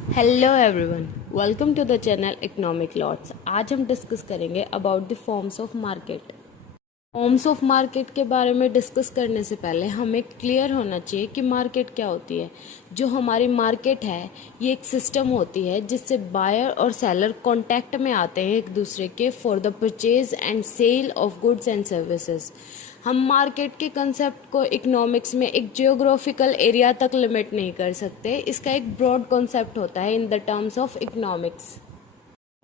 Hello everyone, welcome to the channel economic lots. आज हम discuss करेंगे about the forms of market. Forms of market के बारे में डिस्कस करने से पहले हमें क्लियर होना चाहिए कि मार्केट क्या होती है। जो हमारी मार्केट है ये एक सिस्टम होती है जिससे बायर और सेलर कांटेक्ट में आते हैं एक दूसरे के for the purchase and sale of goods and services. हम मार्केट के कंसेप्ट को इकोनॉमिक्स में एक जियोग्राफिकल एरिया तक लिमिट नहीं कर सकते। इसका एक ब्रॉड कॉन्सेप्ट होता है in the terms of economics.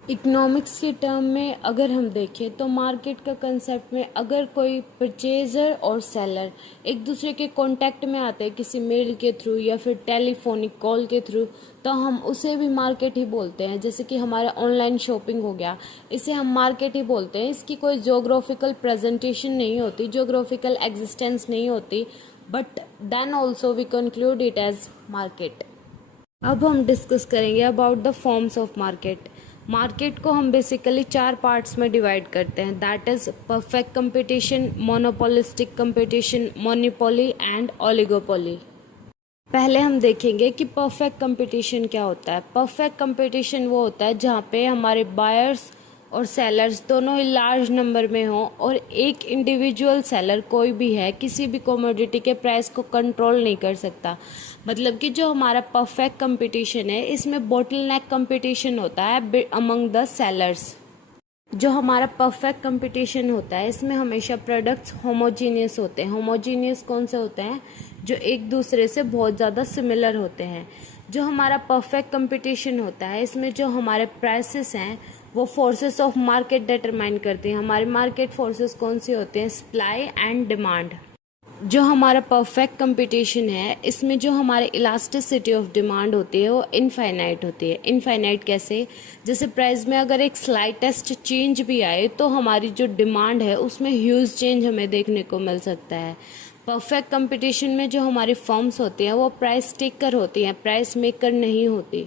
Economics के टर्म में अगर हम देखें तो मार्केट का कंसेप्ट में अगर कोई परचेजर और सेलर एक दूसरे के कांटेक्ट में आते हैं किसी मेल के थ्रू या फिर टेलीफोनिक कॉल के थ्रू, तो हम उसे भी मार्केट ही बोलते हैं। जैसे कि हमारा ऑनलाइन शॉपिंग हो गया, इसे हम मार्केट ही बोलते हैं। इसकी कोई जियोग्राफिकल प्रेजेंटेशन नहीं होती, जियोग्राफिकल एग्जिस्टेंस नहीं होती, but then also we conclude it as market. अब हम डिस्कस करेंगे about the forms of market. Market को हम बेसिकली 4 पार्ट्स में डिवाइड करते हैं, that is perfect competition, monopolistic competition, monopoly and oligopoly. पहले हम देखेंगे कि परफेक्ट कंपटीशन क्या होता है। परफेक्ट कंपटीशन वो होता है जहाँ पे हमारे बायर्स और सेलर्स दोनों ही लार्ज नंबर में हों और एक इंडिविजुअल सेलर कोई भी है किसी भी कमोडिटी के प्राइस को कंट्रोल नहीं कर सकता। मतलब कि जो हमारा परफेक्ट कंपटीशन है इसमें बॉटल नेक कंपटीशन होता है अमंग द सेलर्स। जो हमारा परफेक्ट कंपटीशन होता है इसमें हमेशा प्रोडक्ट्स होमोजीनियस होते हैं। होमोजीनियस कौन से होते हैं? जो एक दूसरे से बहुत ज़्यादा सिमिलर होते हैं। जो हमारा परफेक्ट कंपटीशन होता है इसमें जो हमारे प्राइसेस हैं वो फोर्सेस ऑफ मार्केट डिटरमाइन करते हैं। हमारे मार्केट फोर्सेस कौन सी होते हैं? Supply and demand. जो हमारा परफेक्ट कंपटीशन है इसमें जो हमारे इलास्टिसिटी ऑफ डिमांड होती है वो इनफाइनाइट होती है। इनफाइनाइट कैसे? जैसे प्राइस में अगर एक स्लाइटेस्ट चेंज भी आए तो हमारी जो डिमांड है उसमें ह्यूज चेंज हमें देखने को मिल सकता है। परफेक्ट कंपटीशन में जो हमारी फर्म्स होती हैं वो प्राइस टेकर होती हैं, प्राइस मेकर नहीं होती।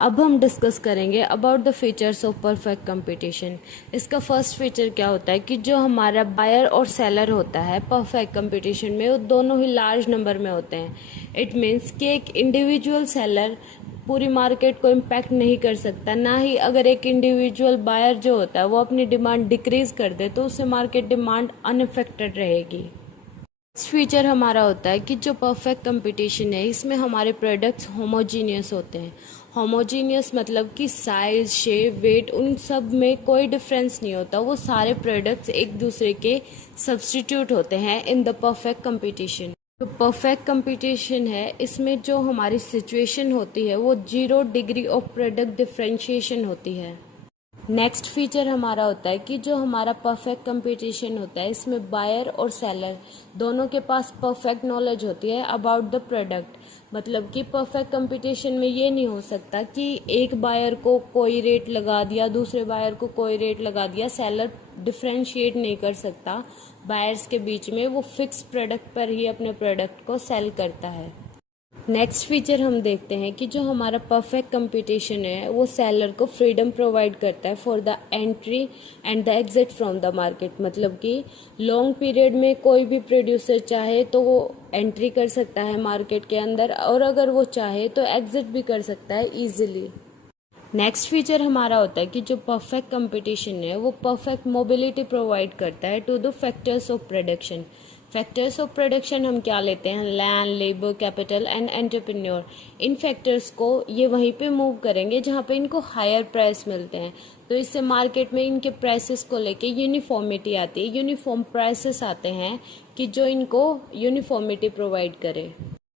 अब हम डिस्कस करेंगे about the features of perfect competition. इसका फर्स्ट फीचर क्या होता है कि जो हमारा बायर और सेलर होता है परफेक्ट कंपटीशन में वो दोनों ही लार्ज नंबर में होते हैं। इट मीन्स कि एक इंडिविजुअल सेलर पूरी मार्केट को इम्पैक्ट नहीं कर सकता, ना ही अगर एक इंडिविजुअल बायर जो होता है वो अपनी डिमांड डिक्रीज कर दे तो उससे मार्केट डिमांड अनअफेक्टेड रहेगी। नेक्स्ट फीचर हमारा होता है कि जो परफेक्ट कंपटीशन है इसमें हमारे प्रोडक्ट्स होमोजीनियस होते हैं। होमोजीनियस मतलब कि साइज, शेप, वेट उन सब में कोई डिफरेंस नहीं होता। वो सारे प्रोडक्ट्स एक दूसरे के सब्स्टिट्यूट होते हैं इन द परफेक्ट कंपटीशन। जो परफेक्ट कंपटीशन है इसमें जो हमारी सिचुएशन होती है वो 0 डिग्री ऑफ प्रोडक्ट डिफरेंशिएशन होती है। नेक्स्ट फीचर हमारा होता है कि जो हमारा परफेक्ट कंपटीशन होता है इसमें बायर और सेलर दोनों के पास परफेक्ट नॉलेज होती है अबाउट द प्रोडक्ट। मतलब कि परफेक्ट कंपटीशन में ये नहीं हो सकता कि एक बायर को कोई रेट लगा दिया, दूसरे बायर को कोई रेट लगा दिया। सेलर डिफरेंशिएट नहीं कर सकता बायर्स के बीच में, वो फिक्स प्रोडक्ट पर ही अपने प्रोडक्ट को सेल करता है। नेक्स्ट फीचर हम देखते हैं कि जो हमारा परफेक्ट कंपटीशन है वो सेलर को फ्रीडम प्रोवाइड करता है for the entry and the exit from the market. मतलब कि लॉन्ग पीरियड में कोई भी प्रोड्यूसर चाहे तो वो एंट्री कर सकता है मार्केट के अंदर और अगर वो चाहे तो एग्जिट भी कर सकता है ईजिली। नेक्स्ट फीचर हमारा होता है कि जो परफेक्ट कंपटीशन है वो परफेक्ट मोबिलिटी प्रोवाइड करता है to the factors of production. Factors of production हम क्या लेते हैं? Land, labour, capital and entrepreneur. इन फैक्टर्स को ये वहीं पे मूव करेंगे जहाँ पे इनको हायर प्राइस मिलते हैं, तो इससे मार्केट में इनके प्राइसेस को लेके यूनिफॉर्मिटी आती है। यूनिफॉर्म प्राइसेस आते हैं कि जो इनको यूनिफॉर्मिटी प्रोवाइड करे।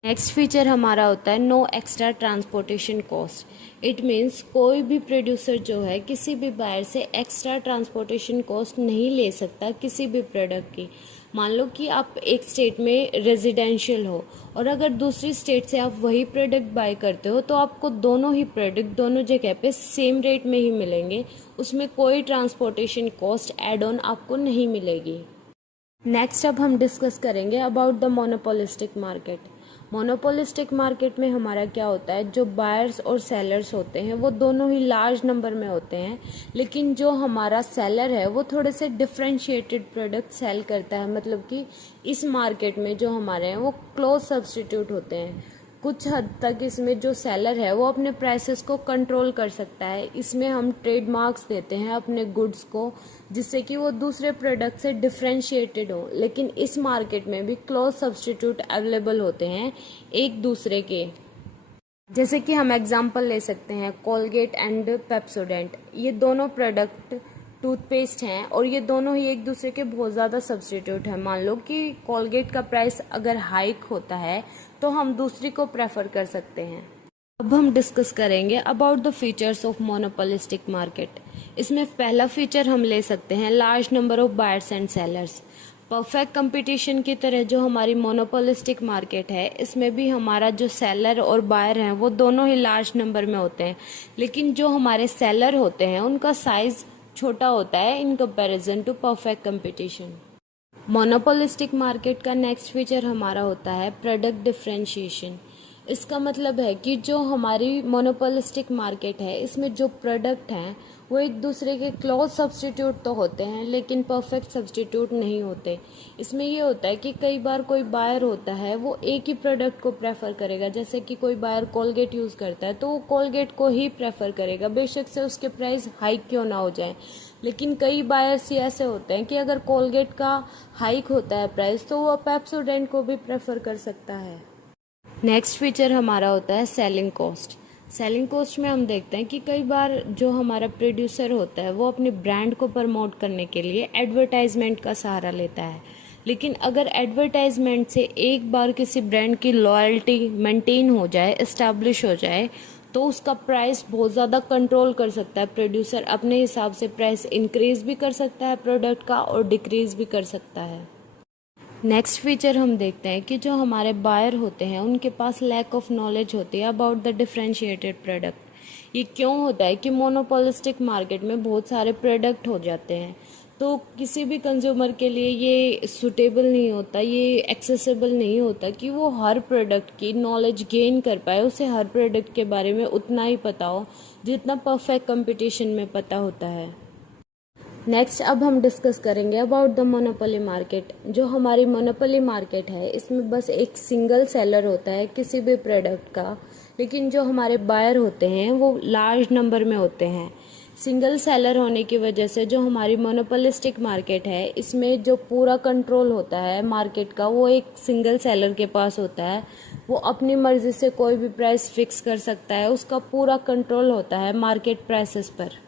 नेक्स्ट फीचर हमारा होता है no extra transportation cost. It means कोई भी प्रोड्यूसर जो है किसी भी बायर से एक्स्ट्रा ट्रांसपोर्टेशन कॉस्ट नहीं ले सकता किसी भी प्रोडक्ट की। मान लो कि आप एक स्टेट में रेजिडेंशियल हो और अगर दूसरी स्टेट से आप वही प्रोडक्ट बाय करते हो तो आपको दोनों ही प्रोडक्ट दोनों जगह पे सेम रेट में ही मिलेंगे, उसमें कोई ट्रांसपोर्टेशन कॉस्ट एड ऑन आपको नहीं मिलेगी। नेक्स्ट अब हम डिस्कस करेंगे about the monopolistic market. Monopolistic market में हमारा क्या होता है? जो बायर्स और सेलर्स होते हैं वो दोनों ही लार्ज नंबर में होते हैं, लेकिन जो हमारा सेलर है वो थोड़े से डिफरेंशिएटेड प्रोडक्ट सेल करता है। मतलब कि इस मार्केट में जो हमारे हैं वो क्लोज सब्स्टिट्यूट होते हैं। कुछ हद तक इसमें जो सेलर है वो अपने प्राइसेस को कंट्रोल कर सकता है। इसमें हम ट्रेडमार्क्स देते हैं अपने गुड्स को, जिससे कि वो दूसरे प्रोडक्ट से डिफरेंशिएटेड हो। लेकिन इस मार्केट में भी क्लोज सब्स्टिट्यूट अवेलेबल होते हैं एक दूसरे के, जैसे कि हम एग्जांपल ले सकते हैं कोलगेट एंड पेप्सोडेंट। ये दोनों प्रोडक्ट टूथपेस्ट हैं और ये दोनों ही एक दूसरे के बहुत ज़्यादा सब्स्टिट्यूट हैं। मान लो कि कोलगेट का प्राइस अगर हाइक होता है तो हम दूसरी को प्रेफर कर सकते हैं। अब हम डिस्कस करेंगे about the features of monopolistic market. इसमें पहला फीचर हम ले सकते हैं large number of buyers and sellers. Perfect competition की तरह जो हमारी मोनोपोलिस्टिक मार्केट है, इसमें भी हमारा जो सेलर और बायर हैं वो दोनों ही लार्ज नंबर में होते हैं, लेकिन जो हमारे सेलर होते हैं उनका साइज छोटा होता है in comparison to perfect competition. Monopolistic market का नेक्स्ट फीचर हमारा होता है प्रोडक्ट डिफरेंशिएशन। इसका मतलब है कि जो हमारी मोनोपोलिस्टिक मार्केट है, इसमें जो प्रोडक्ट हैं वो एक दूसरे के क्लोज सब्स्टिट्यूट तो होते हैं लेकिन परफेक्ट सब्स्टिट्यूट नहीं होते। इसमें ये होता है कि कई बार कोई बायर होता है वो एक ही प्रोडक्ट को प्रेफर करेगा, जैसे कि कोई बायर कोलगेट यूज़ करता है तो वो कोलगेट को ही प्रेफर करेगा, बेशक से उसके प्राइस हाइक क्यों ना हो जाए। लेकिन कई बायर्स ही ऐसे होते हैं कि अगर कोलगेट का हाइक होता है प्राइस तो वो पेप्सोडेंट को भी प्रेफर कर सकता है। नेक्स्ट फीचर हमारा होता है सेलिंग कॉस्ट। सेलिंग कॉस्ट में हम देखते हैं कि कई बार जो हमारा प्रोड्यूसर होता है वो अपने ब्रांड को प्रमोट करने के लिए एडवर्टाइजमेंट का सहारा लेता है, लेकिन अगर एडवर्टाइजमेंट से एक बार किसी ब्रांड की लॉयल्टी मेंटेन हो जाए, इस्टेब्लिश हो जाए, तो उसका प्राइस बहुत ज़्यादा कंट्रोल कर सकता है। प्रोड्यूसर अपने हिसाब से प्राइस इंक्रीज भी कर सकता है प्रोडक्ट का और डिक्रीज भी कर सकता है। नेक्स्ट फीचर हम देखते हैं कि जो हमारे बायर होते हैं उनके पास लैक ऑफ नॉलेज होती है अबाउट द डिफरेंशिएटेड प्रोडक्ट। ये क्यों होता है कि मोनोपोलिस्टिक मार्केट में बहुत सारे प्रोडक्ट हो जाते हैं, तो किसी भी कंज्यूमर के लिए ये सूटेबल नहीं होता, ये एक्सेसिबल नहीं होता कि वो हर प्रोडक्ट की नॉलेज गेन कर पाए, उसे हर प्रोडक्ट के बारे में उतना ही पता हो जितना परफेक्ट कंपटीशन में पता होता है। नेक्स्ट अब हम डिस्कस करेंगे अबाउट द मोनोपोली मार्केट। जो हमारी मोनोपोली मार्केट है इसमें बस एक सिंगल सेलर होता है किसी भी प्रोडक्ट का, लेकिन जो हमारे बायर होते हैं वो लार्ज नंबर में होते हैं। सिंगल सेलर होने की वजह से जो हमारी मोनोपोलिस्टिक मार्केट है इसमें जो पूरा कंट्रोल होता है मार्केट का वो एक सिंगल सेलर के पास होता है। वो अपनी मर्जी से कोई भी प्राइस फिक्स कर सकता है, उसका पूरा कंट्रोल होता है मार्केट प्राइसेस पर।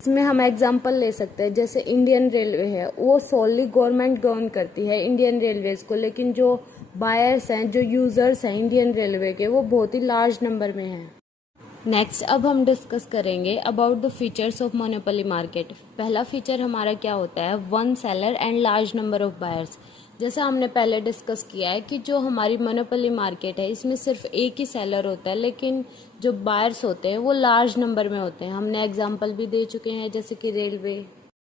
इसमें हम एग्जांपल ले सकते हैं, जैसे इंडियन रेलवे है, वो सोली गवर्नमेंट गवर्न करती है इंडियन रेलवेज को, लेकिन जो बायर्स हैं, जो यूजर्स हैं इंडियन रेलवे के, वो बहुत ही लार्ज नंबर में हैं। नेक्स्ट अब हम डिस्कस करेंगे about the features of monopoly market. पहला फीचर हमारा क्या होता है, one seller and large number of buyers. जैसा हमने पहले डिस्कस किया है कि जो हमारी मोनोपोली मार्केट है इसमें सिर्फ एक ही सेलर होता है, लेकिन जो बायर्स होते हैं वो लार्ज नंबर में होते हैं। हमने एग्जांपल भी दे चुके हैं जैसे कि रेलवे।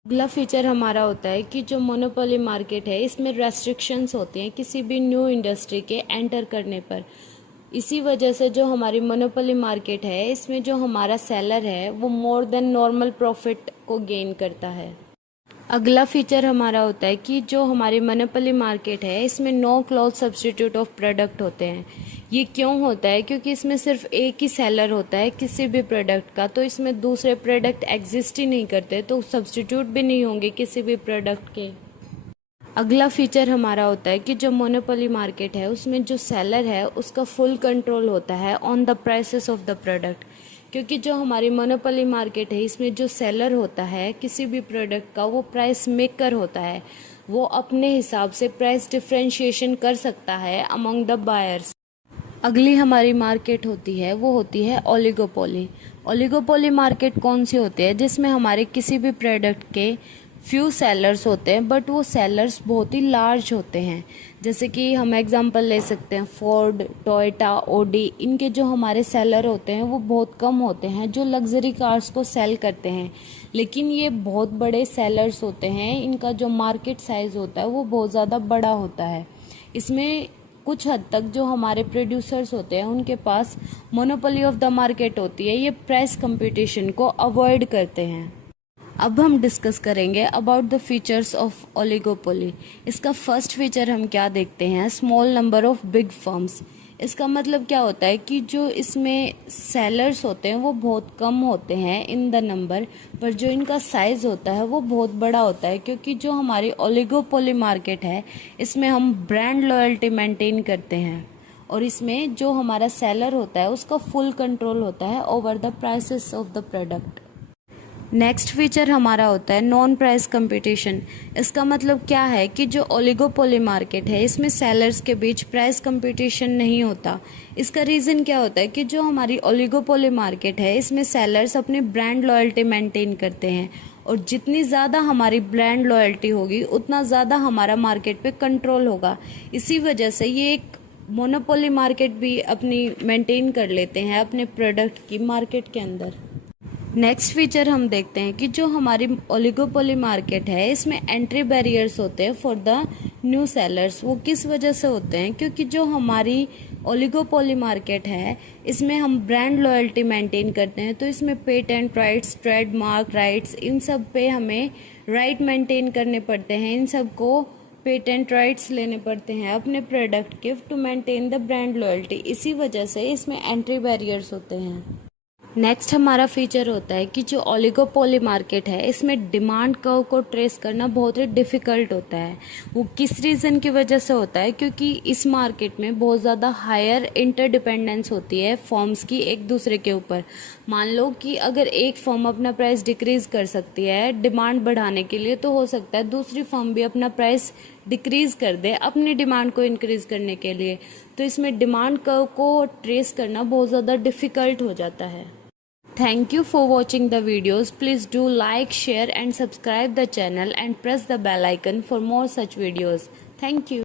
अगला फीचर हमारा होता है कि जो मोनोपोली मार्केट है इसमें रेस्ट्रिक्शंस होती हैं किसी भी न्यू इंडस्ट्री के एंटर करने पर। इसी वजह से जो हमारी मोनोपोली मार्केट है इसमें जो हमारा सेलर है वो मोर देन नॉर्मल प्रॉफिट को गेन करता है। अगला फीचर हमारा होता है कि जो हमारी मोनोपोली मार्केट है इसमें no close substitute of product होते हैं। ये क्यों होता है, क्योंकि इसमें सिर्फ एक ही सेलर होता है किसी भी प्रोडक्ट का, तो इसमें दूसरे प्रोडक्ट एग्जिस्ट ही नहीं करते, तो सब्स्टिट्यूट भी नहीं होंगे किसी भी प्रोडक्ट के। अगला फीचर हमारा होता है कि जो मोनोपोली मार्केट है उसमें जो सेलर है उसका फुल कंट्रोल होता है on the prices of the product. क्योंकि जो हमारी मोनोपोली मार्केट है इसमें जो सेलर होता है किसी भी प्रोडक्ट का वो प्राइस मेकर होता है, वो अपने हिसाब से प्राइस डिफरेंशिएशन कर सकता है अमंग द बायर्स। अगली हमारी मार्केट होती है वो होती है ओलिगोपोली। ओलिगोपोली मार्केट कौन सी होती है, जिसमें हमारे किसी भी प्रोडक्ट के फ्यू सेलर्स होते हैं बट वो सेलर्स बहुत ही लार्ज होते हैं। जैसे कि हम एग्जांपल ले सकते हैं फोर्ड, टोयोटा, ओडी, इनके जो हमारे सेलर होते हैं वो बहुत कम होते हैं जो लग्जरी कार्स को सेल करते हैं, लेकिन ये बहुत बड़े सेलर्स होते हैं, इनका जो मार्केट साइज होता है वो बहुत ज़्यादा बड़ा होता है। इसमें कुछ हद तक जो हमारे प्रोड्यूसर्स होते हैं उनके पास मोनोपोली ऑफ द मार्केट होती है, ये प्राइस कंपटीशन को अवॉइड करते हैं। अब हम डिस्कस करेंगे about the features of oligopoly. इसका फर्स्ट फीचर हम क्या देखते हैं, small number of big firms. इसका मतलब क्या होता है कि जो इसमें सेलर्स होते हैं वो बहुत कम होते हैं इन द नंबर, पर जो इनका साइज़ होता है वो बहुत बड़ा होता है, क्योंकि जो हमारी ओलिगोपोली मार्केट है इसमें हम ब्रांड लॉयल्टी मेंटेन करते हैं और इसमें जो हमारा सेलर होता है उसका फुल कंट्रोल होता है over the prices of the product. Next feature हमारा होता है नॉन प्राइस कंपटीशन। इसका मतलब क्या है कि जो ओलिगोपोली मार्केट है इसमें सेलर्स के बीच प्राइस कंपटीशन नहीं होता। इसका रीज़न क्या होता है कि जो हमारी ओलिगोपोली मार्केट है इसमें सेलर्स अपनी ब्रांड लॉयल्टी मेंटेन करते हैं और जितनी ज़्यादा हमारी ब्रांड लॉयल्टी होगी उतना ज़्यादा हमारा मार्केट पे कंट्रोल होगा। इसी वजह से ये एक मोनोपोली मार्केट भी अपनी मेंटेन कर लेते हैं अपने प्रोडक्ट की मार्केट के अंदर। नेक्स्ट फीचर हम देखते हैं कि जो हमारी ओलिगोपोली मार्केट है इसमें एंट्री बैरियर्स होते हैं फॉर द न्यू सेलर्स। वो किस वजह से होते हैं? क्योंकि जो हमारी ओलिगोपोली मार्केट है इसमें हम ब्रांड लॉयल्टी मेंटेन करते हैं, तो इसमें पेटेंट राइट्स, ट्रेडमार्क राइट्स, इन सब पे हमें राइट मेंटेन करने पड़ते हैं। इन सब को पेटेंट राइट्स लेने पड़ते हैं अपने प्रोडक्ट के to maintain the brand loyalty. इसी वजह से इसमें एंट्री बैरियर्स होते हैं। नेक्स्ट हमारा फीचर होता है कि जो ओलिगोपोली मार्केट है इसमें डिमांड कर्व को ट्रेस करना बहुत ही डिफ़िकल्ट होता है। वो किस रीज़न की वजह से होता है? क्योंकि इस मार्केट में बहुत ज़्यादा हायर इंटरडिपेंडेंस होती है फर्म्स की एक दूसरे के ऊपर। मान लो कि अगर एक फर्म अपना प्राइस डिक्रीज़ कर सकती है डिमांड बढ़ाने के लिए, तो हो सकता है दूसरी फर्म भी अपना प्राइस डिक्रीज़ कर दे अपनी डिमांड को इंक्रीज़ करने के लिए। तो इसमें डिमांड कर्व को ट्रेस करना बहुत ज़्यादा डिफ़िकल्ट हो जाता है। Thank you for watching the videos. Please do like, share and subscribe the channel and press the bell icon for more such videos. Thank you.